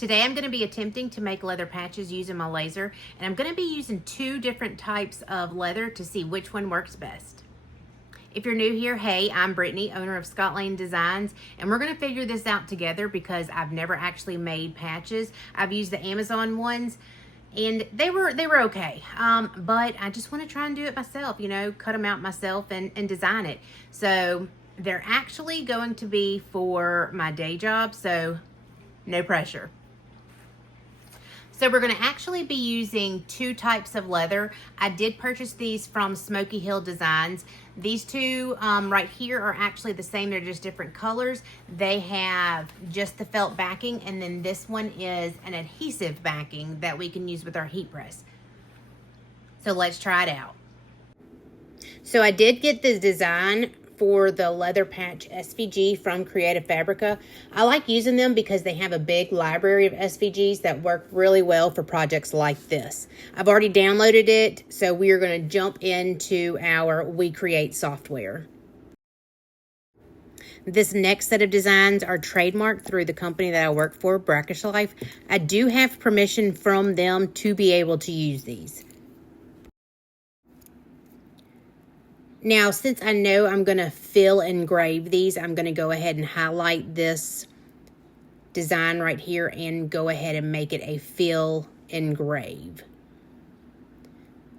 Today I'm going to be attempting to make leather patches using my laser, and I'm going to be using two different types of leather to see which one works best. If you're new here, hey, I'm Brittany, owner of Smokey Hill Designs, and we're going to figure this out together because I've never actually made patches. I've used the Amazon ones, and they were okay, but I just want to try and do it myself, you know, cut them out myself and design it. So they're actually going to be for my day job, so no pressure. So we're going to actually be using two types of leather. I did purchase these from Smokey Hill Designs. These two right here are actually the same. They're just different colors. They have just the felt backing, and then this one is an adhesive backing that we can use with our heat press. So let's try it out. So I did get the design for the leather patch SVG from Creative Fabrica. I like using them because they have a big library of SVGs that work really well for projects like this. I've already downloaded it, so we are going to jump into our We Create software. This next set of designs are trademarked through the company that I work for, Brackish Life. I do have permission from them to be able to use these. Now, since I know I'm going to fill engrave these, I'm going to go ahead and highlight this design right here and go ahead and make it a fill engrave.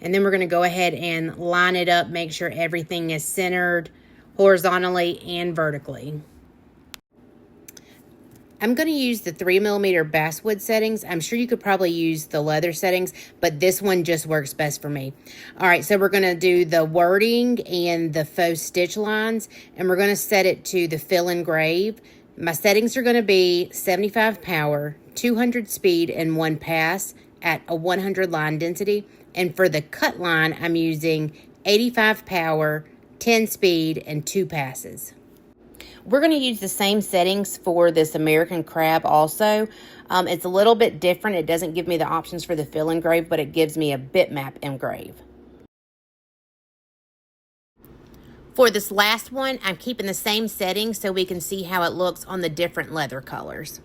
And then we're going to go ahead and line it up, make sure everything is centered horizontally and vertically. I'm going to use the 3mm basswood settings. I'm sure you could probably use the leather settings, but this one just works best for me. All right, so we're going to do the wording and the faux stitch lines, and we're going to set it to the fill engrave. My settings are going to be 75 power, 200 speed, and 1 pass at a 100 line density. And for the cut line, I'm using 85 power, 10 speed, and 2 passes. We're going to use the same settings for this American crab also. It's a little bit different. It doesn't give me the options for the fill engrave, but it gives me a bitmap engrave. For this last one, I'm keeping the same settings so we can see how it looks on the different leather colors.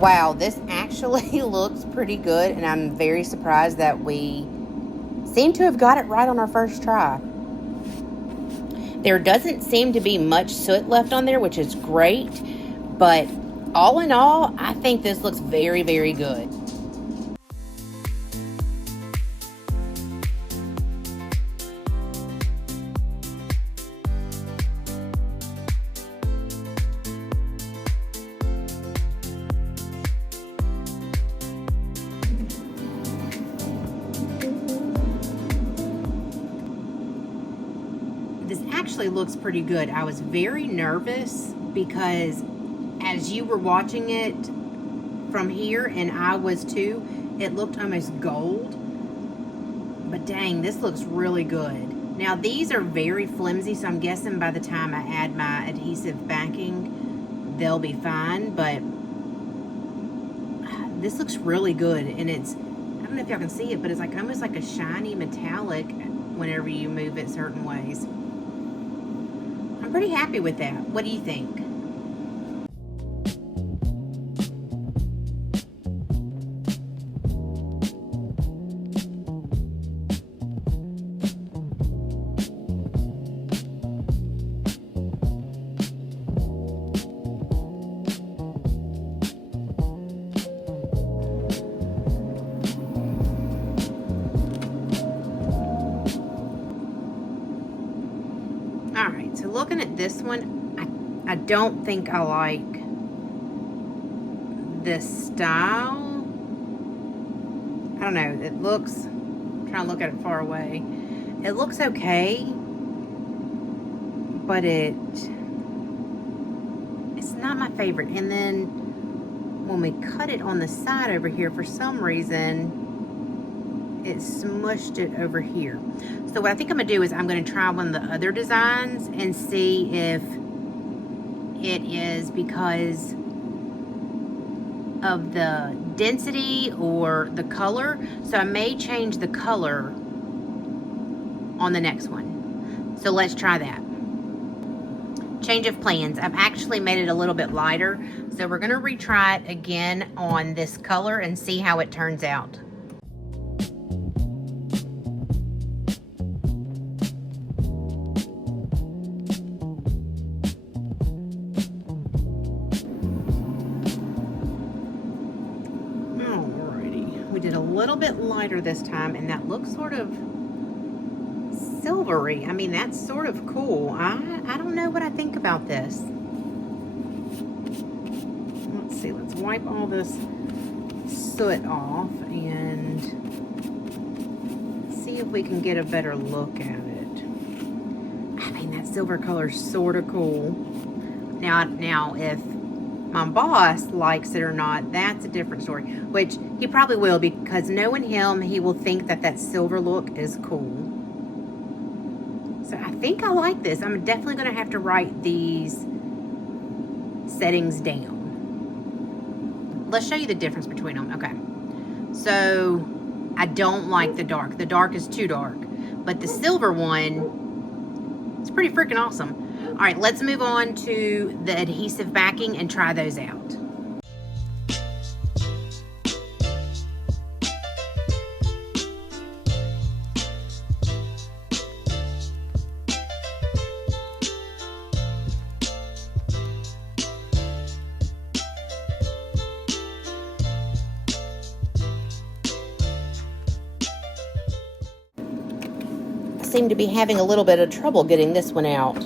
Wow, this actually looks pretty good, and I'm very surprised that we seem to have got it right on our first try. There doesn't seem to be much soot left on there, which is great, but all in all, I think this looks very, very good. This actually looks pretty good. I was very nervous because as you were watching it from here, and I was too, it looked almost gold. But dang, this looks really good. Now these are very flimsy, so I'm guessing by the time I add my adhesive backing, they'll be fine. But this looks really good, and it's, I don't know if y'all can see it, but it's like almost like a shiny metallic whenever you move it certain ways. I'm pretty happy with that. What do you think? All right, so looking at this one, I don't think I like this style. I don't know, it looks, I'm trying to look at it far away. It looks okay, but it's not my favorite. And then when we cut it on the side over here, for some reason, it smushed it over here. So what I think I'm gonna do is I'm gonna try one of the other designs and see if it is because of the density or the color. So I may change the color on the next one. So let's try that. Change of plans. I've actually made it a little bit lighter. So we're gonna retry it again on this color and see how it turns out. We did a little bit lighter this time, and that looks sort of silvery. I mean, that's sort of cool. I don't know what I think about this. Let's see, let's wipe all this soot off and see if we can get a better look at it. I mean, that silver color is sort of cool. Now, if my boss likes it or not, that's a different story, which he probably will, because knowing him, he will think that that silver look is cool. So I think I like this. I'm definitely going to have to write these settings down. Let's show you the difference between them. Okay, so I don't like the dark. The dark is too dark, but the silver one is pretty freaking awesome. All right, let's move on to the adhesive backing and try those out. I seem to be having a little bit of trouble getting this one out.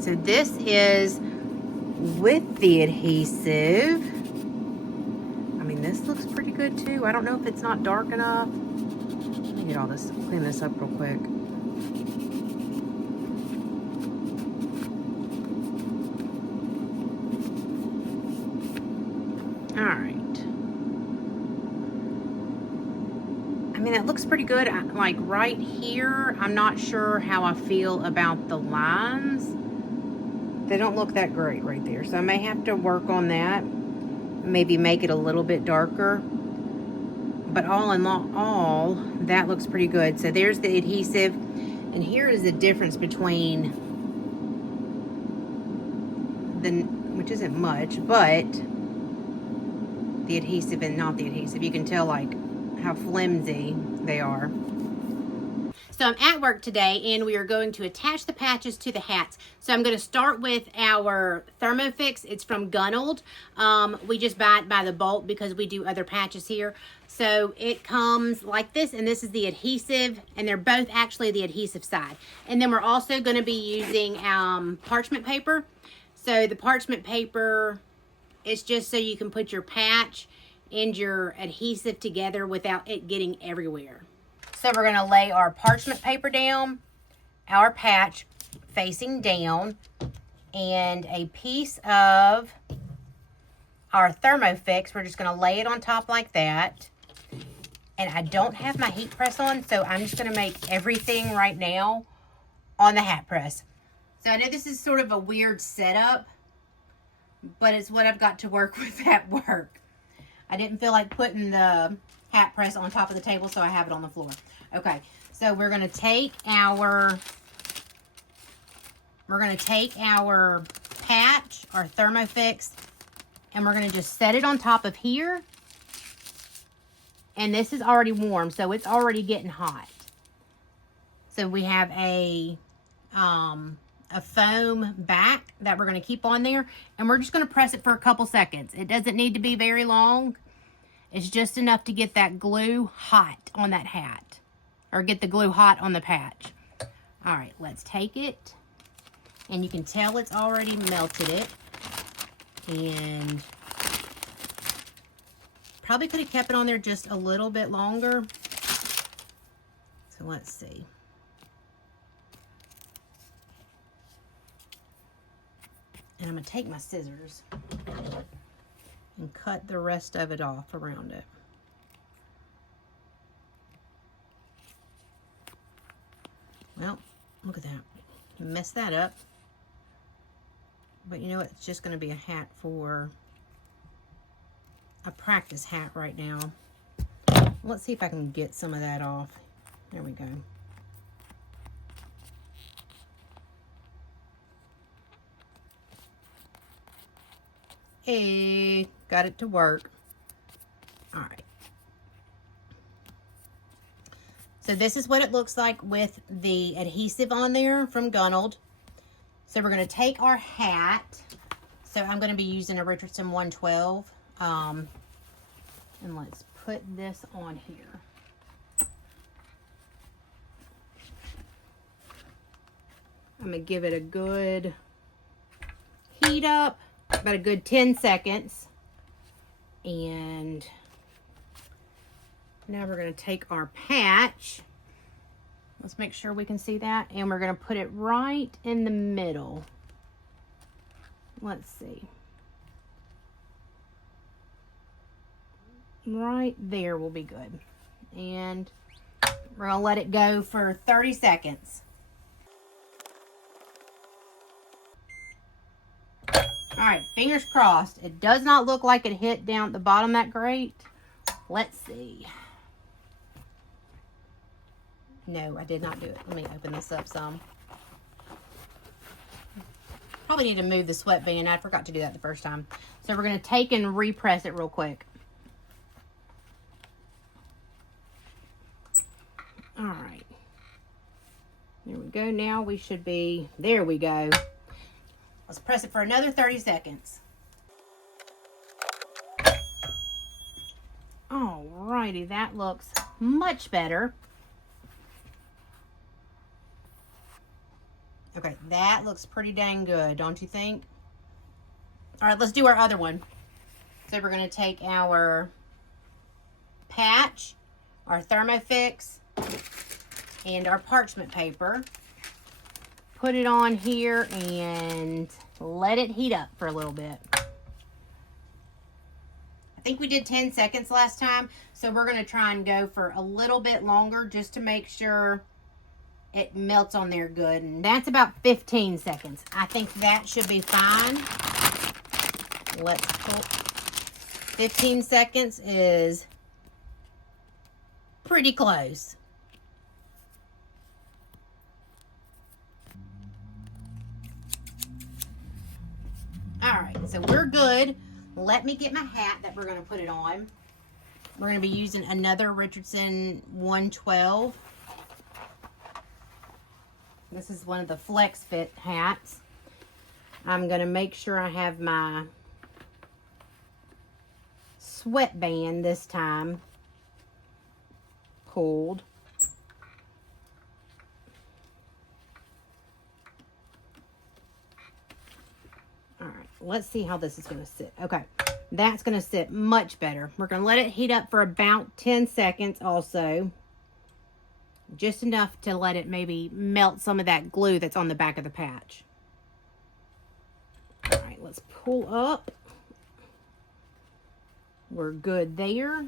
So this is with the adhesive. I mean, this looks pretty good too. I don't know if it's not dark enough. Let me get all this, clean this up real quick. All right. I mean, that looks pretty good. Like right here, I'm not sure how I feel about the lines. They don't look that great right there. So I may have to work on that. Maybe make it a little bit darker. But all in all, that looks pretty good. So there's the adhesive. And here is the difference between which isn't much, but the adhesive and not the adhesive. You can tell like how flimsy they are. So I'm at work today, and we are going to attach the patches to the hats. So I'm going to start with our Thermofix. It's from Gunneld. We just buy it by the bulk because we do other patches here. So it comes like this, and this is the adhesive, and they're both actually the adhesive side. And then we're also going to be using parchment paper. So the parchment paper is just so you can put your patch and your adhesive together without it getting everywhere. So we're going to lay our parchment paper down, our patch facing down, and a piece of our Thermofix. We're just going to lay it on top like that. And I don't have my heat press on, so I'm just going to make everything right now on the hat press. So I know this is sort of a weird setup, but it's what I've got to work with at work. I didn't feel like putting the hat press on top of the table, so I have it on the floor. Okay, so we're going to take our patch, our Thermofix, and we're going to just set it on top of here. And this is already warm, so it's already getting hot. So we have a foam back that we're going to keep on there, and we're just going to press it for a couple seconds. It doesn't need to be very long. It's just enough to get that glue hot on that hat, or get the glue hot on the patch. All right, let's take it, and you can tell it's already melted it, and probably could have kept it on there just a little bit longer. So let's see. And I'm gonna take my scissors and cut the rest of it off around it. Well, look at that. Mess that up. But you know what? It's just gonna be a hat for a practice hat right now. Let's see if I can get some of that off. There we go. Hey, got it to work. All right. So this is what it looks like with the adhesive on there from Gunneld. So we're going to take our hat. So I'm going to be using a Richardson 112. And let's put this on here. I'm going to give it a good heat up. About a good 10 seconds. And now we're going to take our patch. Let's make sure we can see that. And we're going to put it right in the middle. Let's see. Right there will be good. And we're going to let it go for 30 seconds. All right, fingers crossed. It does not look like it hit down at the bottom that great. Let's see. No, I did not do it. Let me open this up some. Probably need to move the sweatband. I forgot to do that the first time. So we're going to take and repress it real quick. All right. There we go. Now we should be, there we go. Let's press it for another 30 seconds. Alrighty, that looks much better. Okay, that looks pretty dang good, don't you think? All right, let's do our other one. So we're going to take our patch, our Thermofix, and our parchment paper. Put it on here and let it heat up for a little bit. I think we did 10 seconds last time, so we're going to try and go for a little bit longer just to make sure it melts on there good. And that's about 15 seconds. I think that should be fine. Let's pull. 15 seconds is pretty close. All right, so we're good. Let me get my hat that we're going to put it on. We're going to be using another Richardson 112. This is one of the Flex Fit hats. I'm going to make sure I have my sweatband this time pulled. Let's see how this is going to sit. Okay, that's going to sit much better. We're going to let it heat up for about 10 seconds also. Just enough to let it maybe melt some of that glue that's on the back of the patch. All right, let's pull up. We're good there.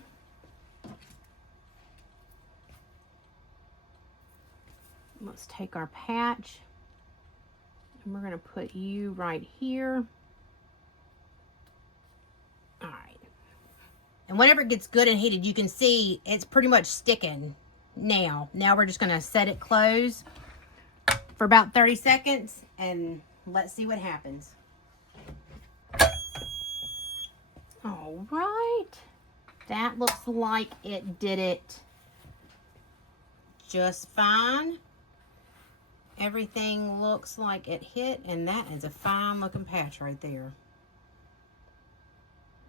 Let's take our patch. And we're going to put you right here. All right. And whenever it gets good and heated, you can see it's pretty much sticking now. Now we're just going to set it close for about 30 seconds and let's see what happens. All right. That looks like it did it just fine. Everything looks like it hit, and that is a fine looking patch right there.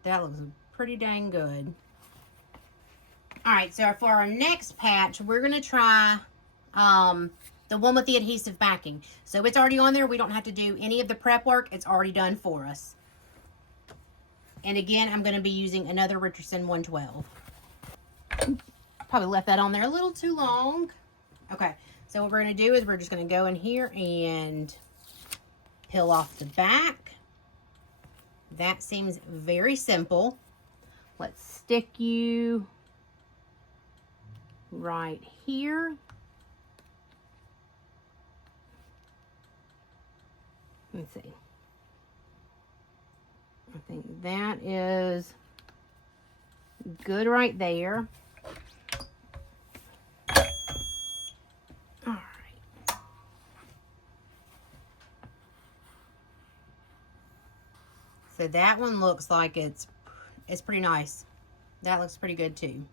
That looks pretty dang good. All right, so for our next patch, we're going to try the one with the adhesive backing. So it's already on there. We don't have to do any of the prep work. It's already done for us. And again, I'm going to be using another Richardson 112. Probably left that on there a little too long. Okay, so what we're going to do is we're just going to go in here and peel off the back. that seems very simple. Let's stick you right here. Let's see. I think that is good right there. All right. So that one looks like it's pretty nice. That looks pretty good too.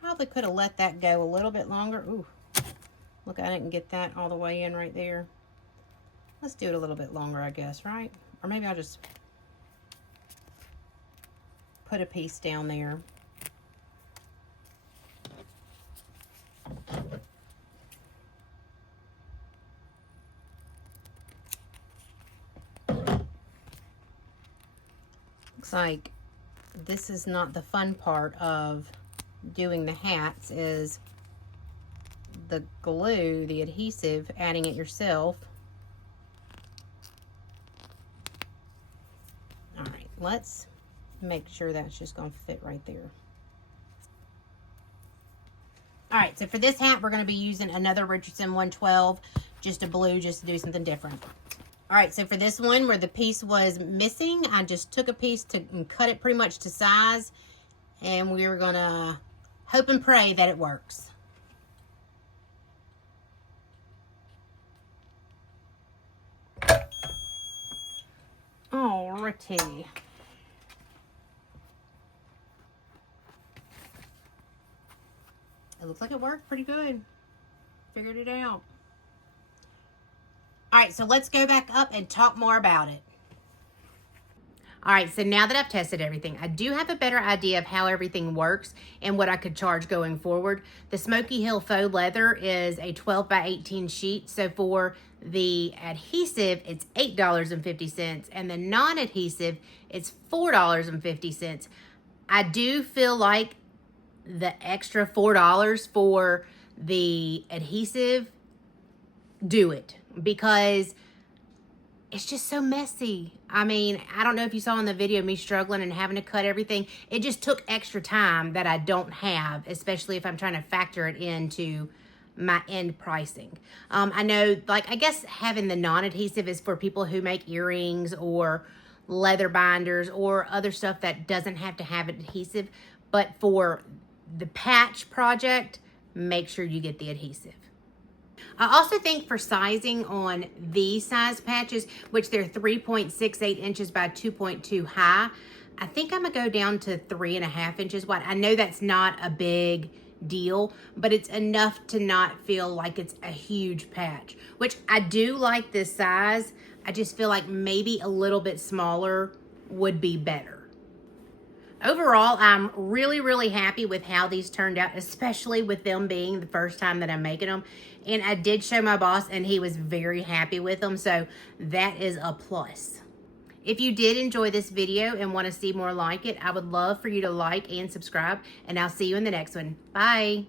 Probably could have let that go a little bit longer. Ooh, look, I didn't get that all the way in right there. Let's do it a little bit longer, I guess, right? Or maybe I'll just put a piece down there. Looks like this is not the fun part of doing the hats, is the glue, the adhesive, adding it yourself. All right, let's make sure that's just going to fit right there. All right, so for this hat, we're going to be using another Richardson 112, just a blue, just to do something different. All right, so for this one, where the piece was missing, I just took a piece and cut it pretty much to size, and we're going to hope and pray that it works. Alrighty. It looks like it worked pretty good. Figured it out. All right, so let's go back up and talk more about it. All right, so now that I've tested everything, I do have a better idea of how everything works and what I could charge going forward. The Smokey Hill faux leather is a 12 by 18 sheet. So for the adhesive, it's $8.50, and the non-adhesive, it's $4.50. I do feel like the extra $4 for the adhesive, do it, because it's just so messy. I mean, I don't know if you saw in the video me struggling and having to cut everything. It just took extra time that I don't have, especially if I'm trying to factor it into my end pricing. I know, like, I guess having the non-adhesive is for people who make earrings or leather binders or other stuff that doesn't have to have adhesive. But for the patch project, make sure you get the adhesive. I also think for sizing on these size patches, which they're 3.68 inches by 2.2 high, I think I'm gonna go down to 3.5 inches wide. I know that's not a big deal, but it's enough to not feel like it's a huge patch, which I do like this size. I just feel like maybe a little bit smaller would be better. Overall, I'm really, really happy with how these turned out, especially with them being the first time that I'm making them. And I did show my boss, and he was very happy with them, so that is a plus. If you did enjoy this video and want to see more like it, I would love for you to like and subscribe, and I'll see you in the next one. Bye.